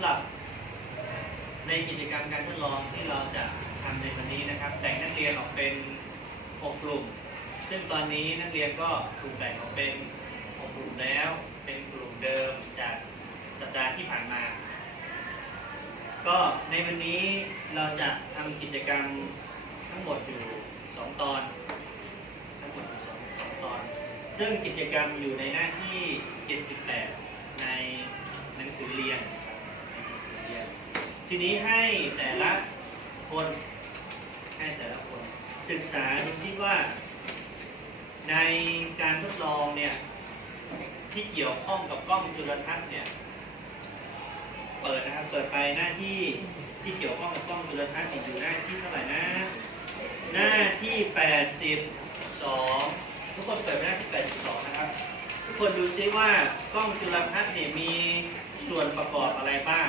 ำหรับในกิจกรรมการทดลองที่เราจะทำในวันนี้นะครับ แบ่งนักเรียนออกเป็น 6 กลุ่ม ซึ่งตอนนี้นักเรียนก็ถูกแบ่งออกเป็น 6 กลุ่มแล้ว เป็นกลุ่มเดิมจากสัปดาห์ที่ผ่านมา ก็ในวันนี้เราจะทำกิจกรรมทั้งหมดอยู่ 2 ตอน ทั้งหมดอยู่สตอน ซึ่งกิจกรรมอยู่ในหน้าที่ 78 ในหนังสือเรียน ทีนี้ให้แต่ละคน ให้แต่ละคน ศึกษาดูที่ว่า ในการทดลองเนี่ย ที่เกี่ยวข้องกับกล้องจุลทรรศน์เนี่ย เปิดนะครับ เปิดไปหน้าที่ที่เกี่ยวข้องกับกล้องจุลทรรศน์อยู่หน้าที่เท่าไหร่นะ หน้าที่ 82 ทุกคนเปิดหน้าที่ 82 นะครับ ทุกคนดูซิว่ากล้องจุลทรรศน์เนี่ยมีส่วนประกอบอะไรบ้าง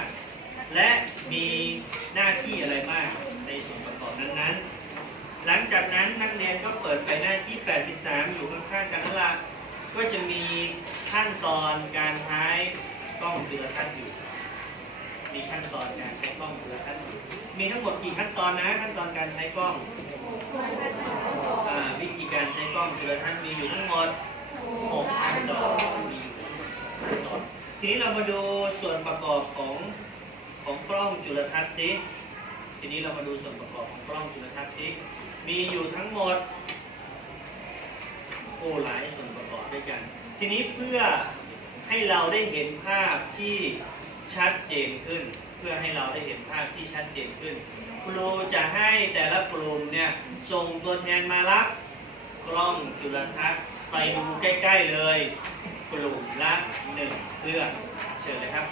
และมีหน้าที่อะไรบ้างในส่วนประกอบนั้นๆ หลังจากนั้นนักเรียนก็เปิดไปหน้าที่ 83 อยู่ข้างๆกันนั่นละก็จะมีขั้นตอนการใช้กล้องจุลทรรศน์อยู่ มีขั้นตอนการใช้กล้องจุลทรรศน์อยู่ มีทั้งหมดกี่ขั้นตอนนะ ขั้นตอนการใช้กล้องอาวิธีการใช้กล้องจุลทรรศน์มีอยู่ทั้งหมด6ขั้นตอนมีอยู่ทั้งหมด6ขั้นตอนทีนี้เรามาดูส่วนประกอบของ ของกล้องจุลทรรศน์ซิทีนี้เรามาดูส่วนประกอบของกล้องจุลทรรศน์ซิมีอยู่ทั้งหมดโอ้หลายส่วนประกอบด้วยกัน ทีนี้เพื่อให้เราได้เห็นภาพที่ชัดเจนขึ้น เพื่อให้เราได้เห็นภาพที่ชัดเจนขึ้นครูจะให้แต่ละกลุ่มเนี่ยส่งตัวแทนมารับกล้องจุลทรรศน์ไปดูใกล้ ๆเลย กลุ่มละหนึ่งเครื่องเชิญเลยครับ